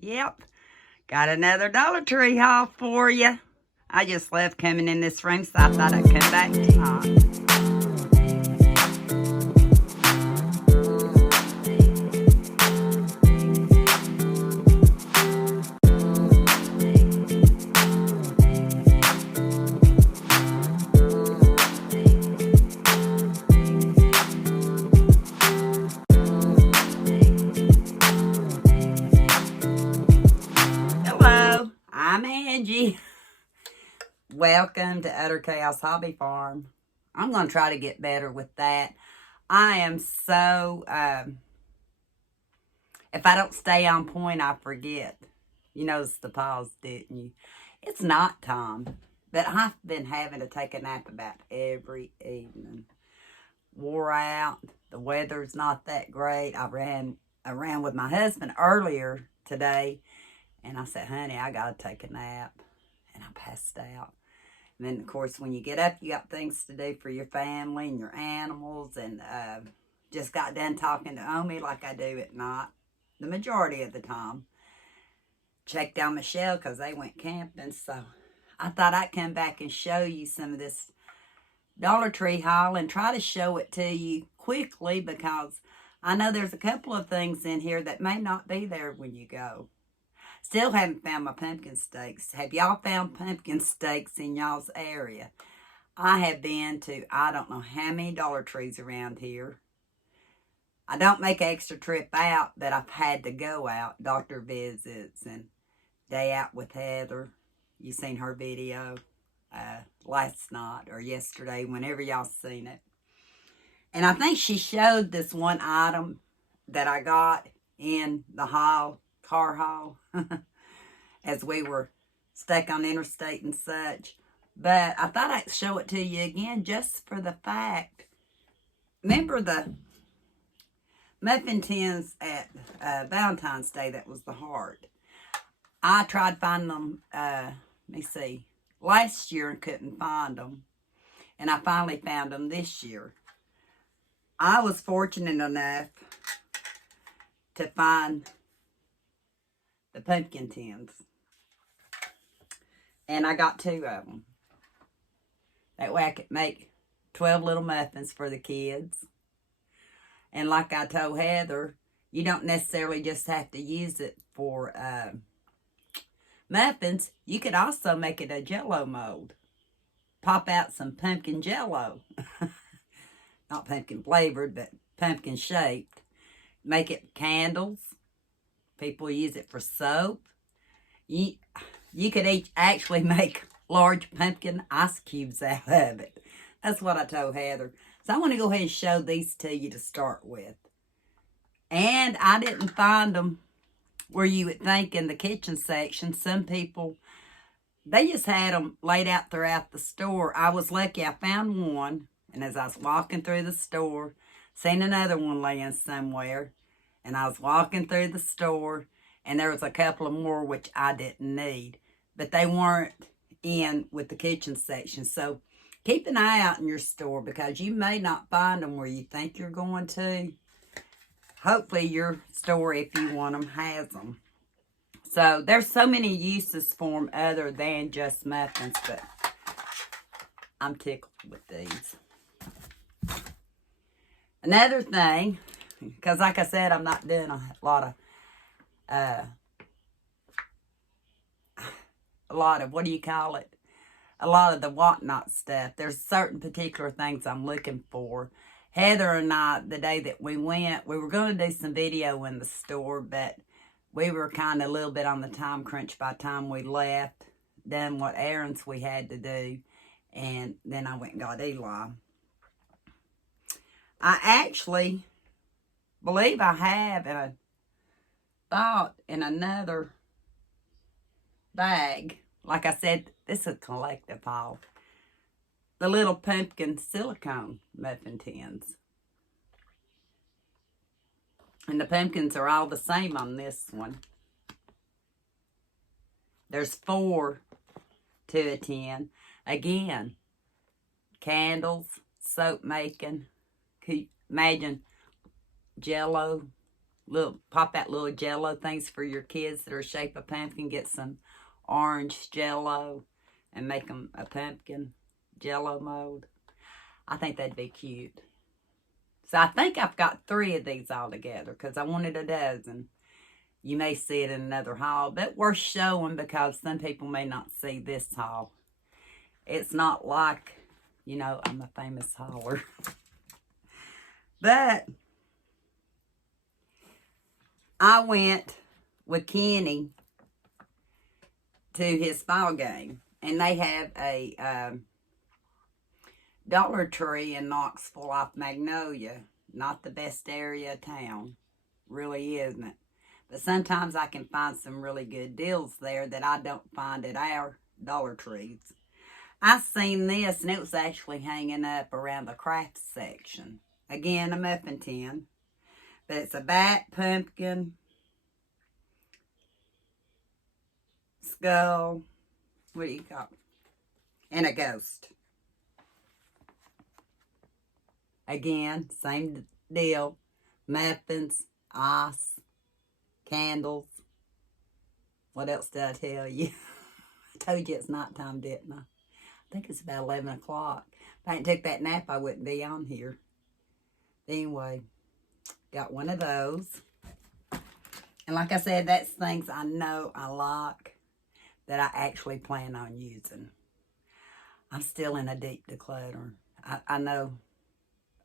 Yep, got another Dollar Tree haul for you. I just love coming in this room, so I thought I'd come back tonight. Hello, I'm Angie. Welcome to Utter Chaos Hobby Farm. I'm going to try to get better with that. I am so, if I don't stay on point, I forget. You noticed the pause, didn't you? It's not time, but I've been having to take a nap about every evening. Wore out. The weather's not that great. I ran with my husband earlier today, and I said, honey, I got to take a nap. And I passed out. And then, of course, when you get up, you got things to do for your family and your animals. And just got done talking to Omi like I do at night, the majority of the time. Checked on Michelle because they went camping. So I thought I'd come back and show you some of this Dollar Tree haul and try to show it to you quickly, because I know there's a couple of things in here that may not be there when you go. Still haven't found my pumpkin steaks. Have y'all found pumpkin steaks in y'all's area? I have been to I don't know how many Dollar Trees around here. I don't make an extra trip out, but I've had to go out. Doctor visits and day out with Heather. You seen her video last night or yesterday, whenever y'all seen it. And I think she showed this one item that I got in the haul, car haul, as we were stuck on interstate and such. But I thought I'd show it to you again just for the fact. Remember the muffin tins at Valentine's Day that was the heart? I tried finding them, let me see, last year and couldn't find them. And I finally found them this year. I was fortunate enough to find the pumpkin tins. And I got 2 of them. That way I could make 12 little muffins for the kids. And like I told Heather, you don't necessarily just have to use it for muffins. You could also make it a Jell-O mold. Pop out some pumpkin Jell-O. Not pumpkin flavored, but pumpkin shaped. Make it candles. People use it for soap. You could actually make large pumpkin ice cubes out of it. That's what I told Heather. So I want to go ahead and show these to you to start with. And I didn't find them where you would think in the kitchen section. Some people, they just had them laid out throughout the store. I was lucky I found one. And as I was walking through the store, seen another one laying somewhere. And I was walking through the store, and there was a couple of more which I didn't need. But they weren't in with the kitchen section. So keep an eye out in your store, because you may not find them where you think you're going to. Hopefully your store, if you want them, has them. So there's so many uses for them other than just muffins, but I'm tickled with these. Another thing, because like I said, I'm not doing a lot of, what do you call it? A lot of the whatnot stuff. There's certain particular things I'm looking for. Heather and I, the day that we went, we were going to do some video in the store, but we were kind of a little bit on the time crunch by the time we left, done what errands we had to do, and then I went and got Eli. I actually believe I have, and I thought in another bag, like I said, this is a collective haul, the little pumpkin silicone muffin tins. And the pumpkins are all the same on this one. There's 4 to a tin. Again, candles, soap making. Imagine Jell-O pop out little Jello things for your kids that are shaped of pumpkin. Get some orange Jello and make them a pumpkin Jello mold. I think that'd be cute. So I think I've got 3 of these all together because I wanted a dozen. You may see it in another haul, but worth showing because some people may not see this haul. It's not like, you know, I'm a famous hauler. But I went with Kenny to his ball game, and they have a Dollar Tree in Knoxville off Magnolia. Not the best area of town. Really isn't. But sometimes I can find some really good deals there that I don't find at our Dollar Trees. I seen this, and it was actually hanging up around the craft section. Again, a muffin tin. But it's a bat, pumpkin, skull, what do you call it? And a ghost. Again, same deal. Muffins, ice, candles. What else did I tell you? I told you it's nighttime, didn't I? I think it's about 11 o'clock. If I hadn't took that nap, I wouldn't be on here. Anyway, got one of those. And like I said, that's things I know I like that I actually plan on using. I'm still in a deep declutter. I know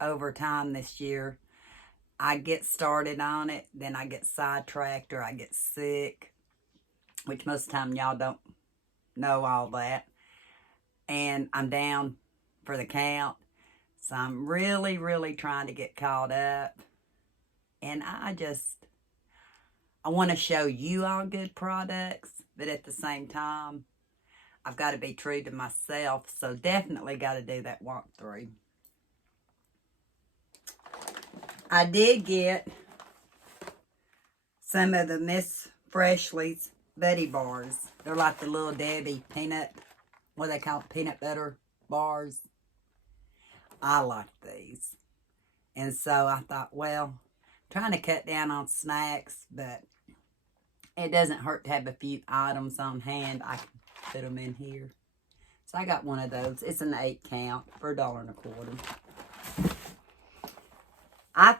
over time this year, I get started on it, then I get sidetracked or I get sick, which most of the time y'all don't know all that. And I'm down for the count. So I'm really, really trying to get caught up. And I want to show you all good products, but at the same time, I've got to be true to myself. So definitely got to do that walkthrough. I did get some of the Miss Freshly's Buddy Bars. They're like the little Debbie peanut, what do they call it, peanut butter bars. I like these. And so I thought, well, trying to cut down on snacks, but it doesn't hurt to have a few items on hand. I can put them in here. So I got one of those. It's an 8 count for $1.25. I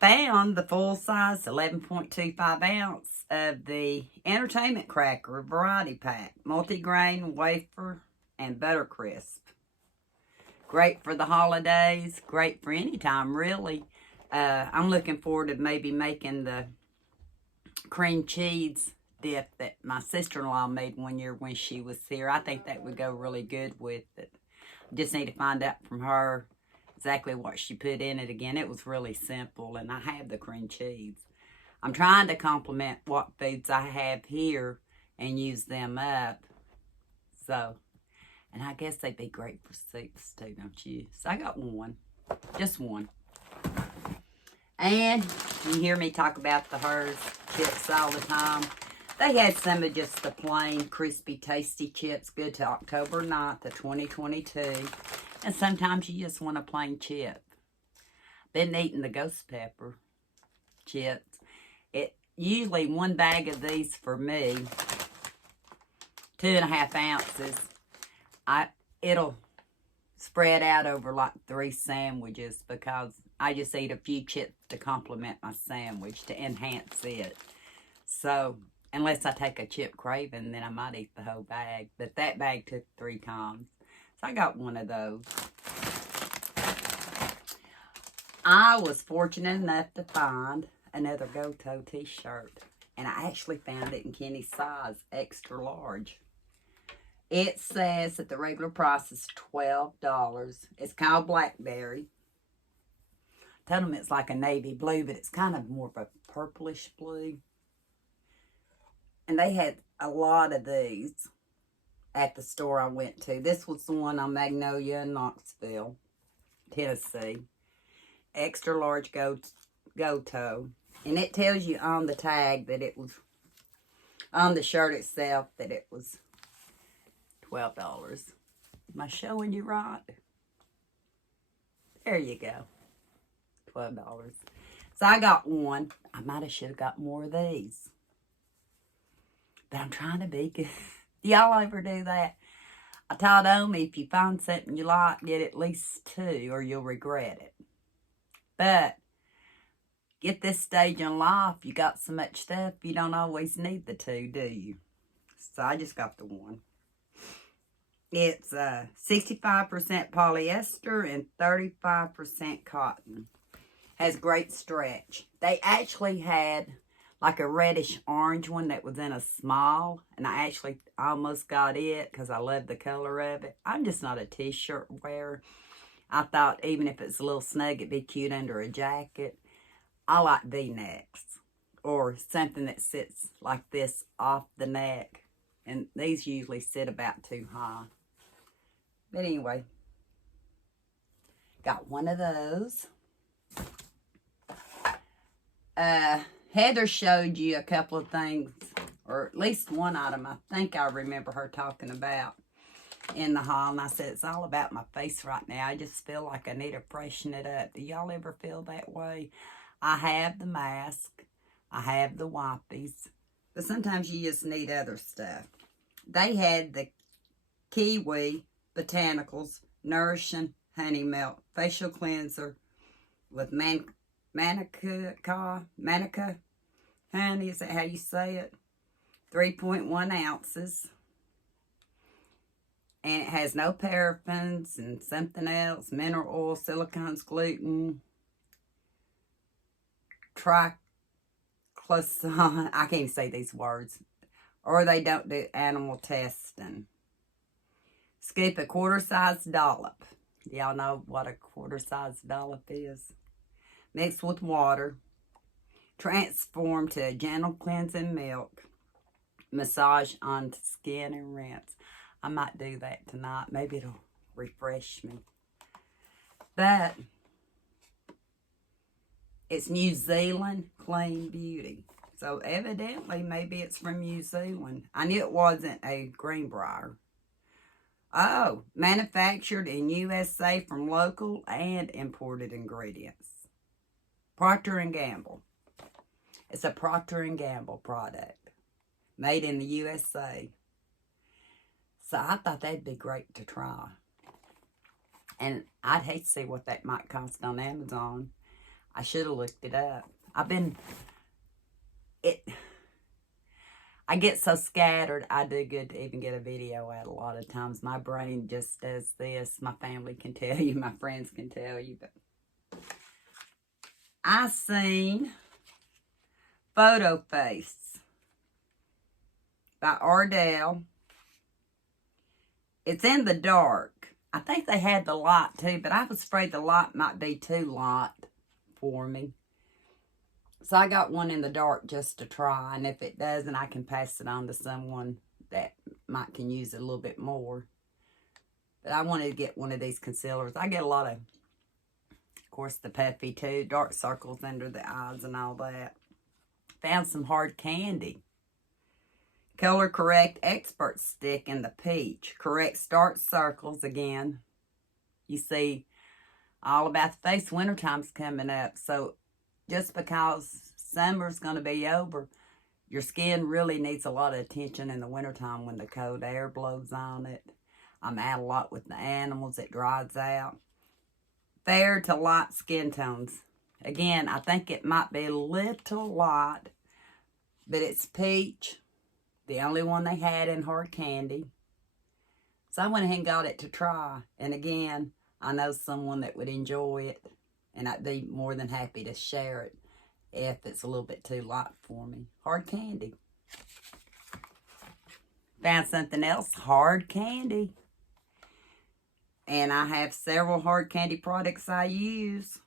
found the full-size 11.25 ounce of the Entertainment Cracker Variety Pack. Multi-grain, wafer, and butter crisp. Great for the holidays. Great for any time, really. I'm looking forward to maybe making the cream cheese dip that my sister-in-law made one year when she was here. I think that would go really good with it. Just need to find out from her exactly what she put in it again. It was really simple, and I have the cream cheese. I'm trying to complement what foods I have here and use them up. So, and I guess they'd be great for soups too, don't you? So I got one. Just one. And you hear me talk about the Hers chips all the time. They had some of just the plain, crispy, tasty chips good to October 9th of 2022. And sometimes you just want a plain chip. Been eating the ghost pepper chips. Usually one bag of these for me, 2.5 ounces. It'll spread out over like 3 sandwiches because I just eat a few chips to complement my sandwich to enhance it. So unless I take a chip craving, then I might eat the whole bag. But that bag took 3 times. So I got one of those. I was fortunate enough to find another Go-To t-shirt. And I actually found it in Kenny's size, extra large. It says that the regular price is $12. It's called Blackberry. I told them it's like a navy blue, but it's kind of more of a purplish blue. And they had a lot of these at the store I went to. This was the one on Magnolia in Knoxville, Tennessee. Extra large Go-To. And it tells you on the tag that it was, on the shirt itself, that it was $12. Am I showing you right? There you go. $12. So So I got one. I might have should have got more of these. But I'm trying to be good. Y'all ever do that? I told Omi, if you find something you like, get at least 2 or you'll regret it. But get this stage in life, you got so much stuff, you don't always need the 2, do you? So I just got the 1. It's 65% polyester and 35% cotton. Has great stretch. They actually had like a reddish orange one that was in a small, and I actually almost got it because I love the color of it. I'm just not a t-shirt wearer. I thought even if it's a little snug, it'd be cute under a jacket. I like V-necks or something that sits like this off the neck, and these usually sit about too high. But anyway, got one of those. Heather showed you a couple of things, or at least one item I think I remember her talking about in the haul, and I said it's all about my face right now. I just feel like I need to freshen it up. Do y'all ever feel that way? I have the mask, I have the wipes, but sometimes you just need other stuff. They had the Kiwi Botanicals Nourishing Honey Melt Facial Cleanser with Manica honey, is that how you say it? 3.1 ounces. And it has no paraffins and something else. Mineral oil, silicones, gluten, triclosan. I can't even say these words. Or they don't do animal testing. Scoop a quarter-sized dollop. Y'all know what a quarter-sized dollop is. Mix with water. Transform to a gentle cleansing milk. Massage onto skin and rinse. I might do that tonight. Maybe it'll refresh me. But it's New Zealand Clean Beauty. So evidently, maybe it's from New Zealand. I knew it wasn't a Greenbrier. Oh, manufactured in USA from local and imported ingredients. Procter & Gamble. It's a Procter & Gamble product. Made in the USA. So I thought that'd be great to try. And I'd hate to see what that might cost on Amazon. I should have looked it up. I get so scattered, I do good to even get a video out a lot of times. My brain just does this. My family can tell you, my friends can tell you. But I seen Photo Face by Ardell. It's in the dark. I think they had the light too, but I was afraid the light might be too light for me. So I got one in the dark just to try, and if it doesn't, I can pass it on to someone that can use it a little bit more. But I wanted to get one of these concealers. I get a lot of course, the puffy too, dark circles under the eyes and all that. Found some hard candy. Color Correct Expert Stick in the peach. Corrects dark circles again. You see, all about the face. Wintertime's coming up, so just because summer's going to be over, your skin really needs a lot of attention in the wintertime when the cold air blows on it. I'm out a lot with the animals. It dries out. Fair to light skin tones. Again, I think it might be a little light, but it's peach. The only one they had in hard candy. So I went ahead and got it to try. And again, I know someone that would enjoy it. And I'd be more than happy to share it if it's a little bit too light for me. Hard candy. Found something else. Hard candy. And I have several hard candy products I use.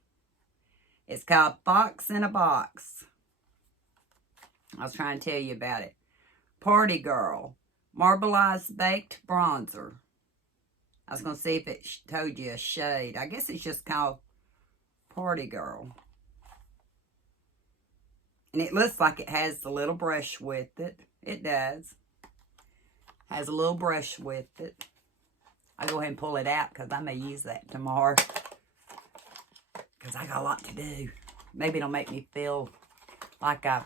It's called Fox in a Box. I was trying to tell you about it. Party Girl. Marbleized Baked Bronzer. I was going to see if it told you a shade. I guess it's just called Party Girl. And it looks like it has a little brush with it. It does. Has a little brush with it. I'll go ahead and pull it out because I may use that tomorrow. Because I got a lot to do. Maybe it'll make me feel like I've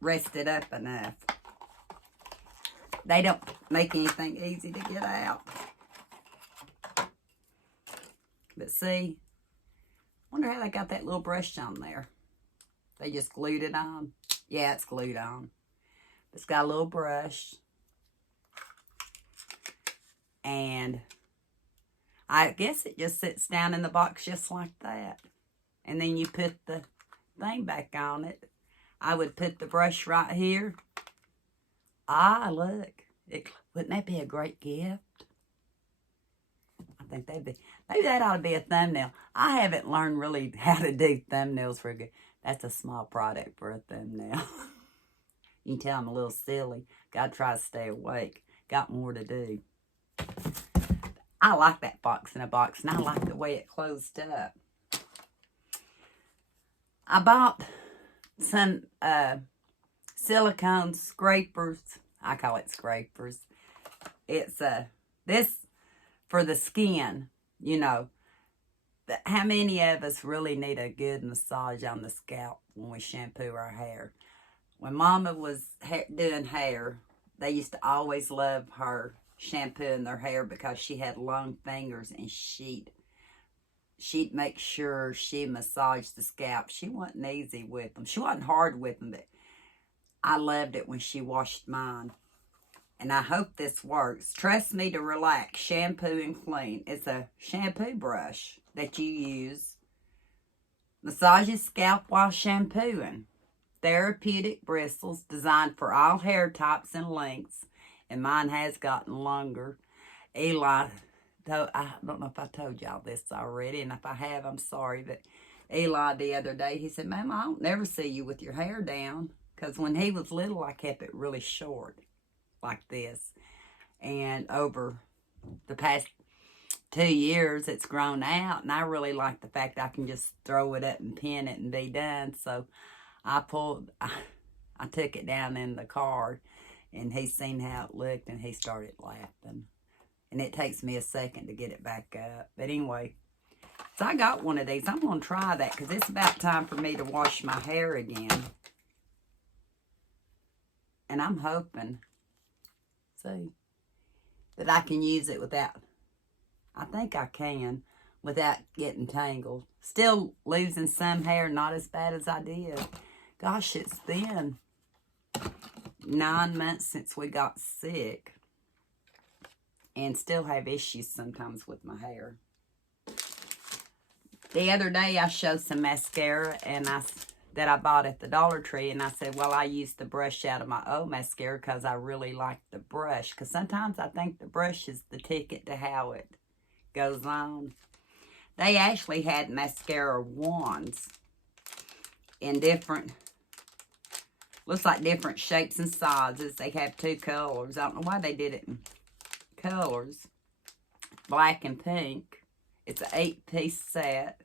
rested up enough. They don't make anything easy to get out. But see, wonder how they got that little brush on there. They just glued it on. Yeah, it's glued on. It's got a little brush. And I guess it just sits down in the box just like that. And then you put the thing back on it. I would put the brush right here. Ah, look. Wouldn't that be a great gift? I think that'd be, maybe that ought to be a thumbnail. I haven't learned really how to do thumbnails for good. That's a small product for a thumbnail. You can tell I'm a little silly. Gotta try to stay awake. Got more to do. I like that box in a box, and I like the way it closed up. I bought some silicone scrapers. I call it scrapers. It's this for the skin, you know. But how many of us really need a good massage on the scalp when we shampoo our hair? When Mama was doing hair, they used to always love her shampooing their hair because she had long fingers, and she'd make sure she massaged the scalp. She wasn't easy with them. She wasn't hard with them, but I loved it when she washed mine. And I hope this works. Trust me to relax, shampoo and clean. It's a shampoo brush that you use. Massage your scalp while shampooing. Therapeutic bristles designed for all hair types and lengths. And mine has gotten longer. Eli, I don't know if I told y'all this already, and if I have, I'm sorry, but Eli the other day, he said, Mama, I don't never see you with your hair down. Because when he was little, I kept it really short, like this. And over the past 2 years, it's grown out, and I really like the fact I can just throw it up and pin it and be done. So I took it down in the car, and he seen how it looked, and he started laughing. And it takes me a second to get it back up. But anyway, so I got one of these. I'm going to try that because it's about time for me to wash my hair again. And I'm hoping, see, that I can use it without, I think I can, without getting tangled. Still losing some hair, not as bad as I did. Gosh, it's been 9 months since we got sick. And still have issues sometimes with my hair. The other day I showed some mascara that I bought at the Dollar Tree. And I said, well, I used the brush out of my old mascara because I really like the brush. Because sometimes I think the brush is the ticket to how it goes on. They actually had mascara wands in different, looks like different shapes and sizes. They have 2 colors. I don't know why they did it in colors, black and pink. It's an 8-piece set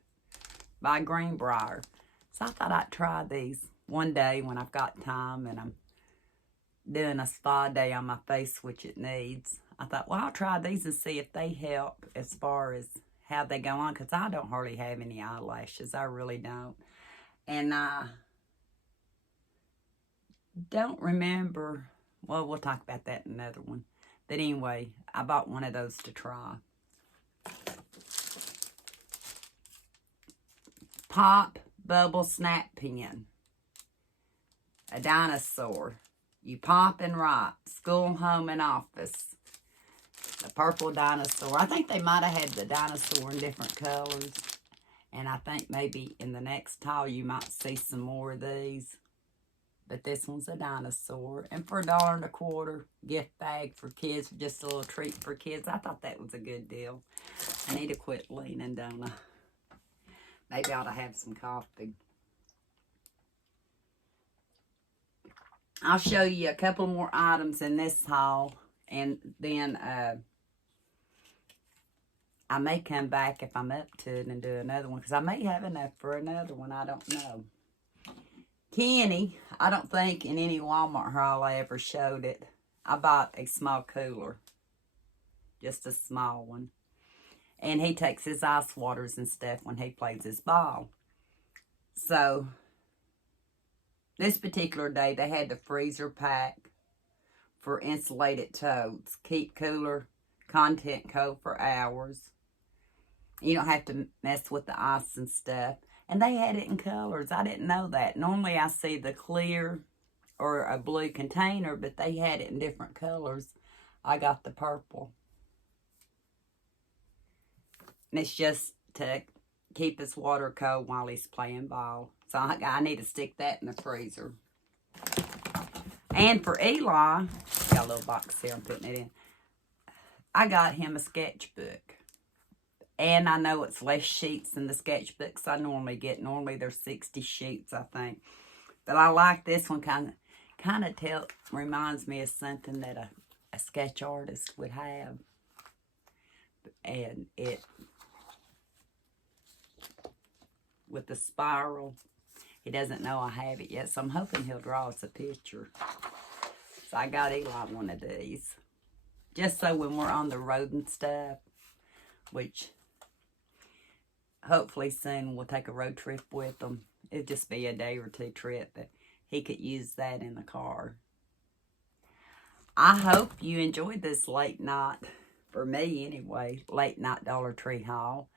by Greenbrier. So I thought I'd try these one day when I've got time and I'm doing a spa day on my face, which it needs. I thought, well, I'll try these and see if they help as far as how they go on, because I don't hardly have any eyelashes. I really don't. And I don't remember, well, we'll talk about that in another one. But anyway, I bought one of those to try. Pop Bubble Snap Pen. A dinosaur. You pop and write. School, home, and office. The purple dinosaur. I think they might have had the dinosaur in different colors. And I think maybe in the next tile you might see some more of these. But this one's a dinosaur. And for $1.25 gift bag for kids, just a little treat for kids. I thought that was a good deal. I need to quit leaning, don't I? Maybe I ought to have some coffee. I'll show you a couple more items in this haul. And then I may come back if I'm up to it and do another one. Because I may have enough for another one. I don't know. Kenny, I don't think in any Walmart haul I ever showed it. I bought a small cooler. Just a small one. And he takes his ice waters and stuff when he plays his ball. So, this particular day, they had the freezer pack for insulated totes. Keep cooler, content cold for hours. You don't have to mess with the ice and stuff. And they had it in colors. I didn't know that. Normally I see the clear or a blue container, but they had it in different colors. I got the purple. And it's just to keep his water cold while he's playing ball. So I need to stick that in the freezer. And for Eli, got a little box here, I'm putting it in. I got him a sketchbook. And I know it's less sheets than the sketchbooks I normally get. Normally there's 60 sheets, I think. But I like this one. Kind of reminds me of something that a sketch artist would have. And it, with the spiral, he doesn't know I have it yet. So I'm hoping he'll draw us a picture. So I got Eli one of these. Just so when we're on the road and stuff, which hopefully soon we'll take a road trip with them. It'll just be a day or two trip, but he could use that in the car. I hope you enjoyed this late night, for me anyway, late night Dollar Tree haul.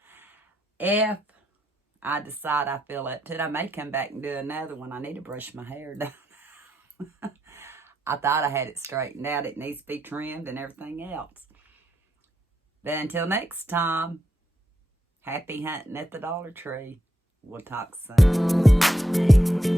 If I decide I feel up to it, I may come back and do another one. I need to brush my hair down. I thought I had it straightened out. It needs to be trimmed and everything else. But until next time, happy hunting at the Dollar Tree. We'll talk soon.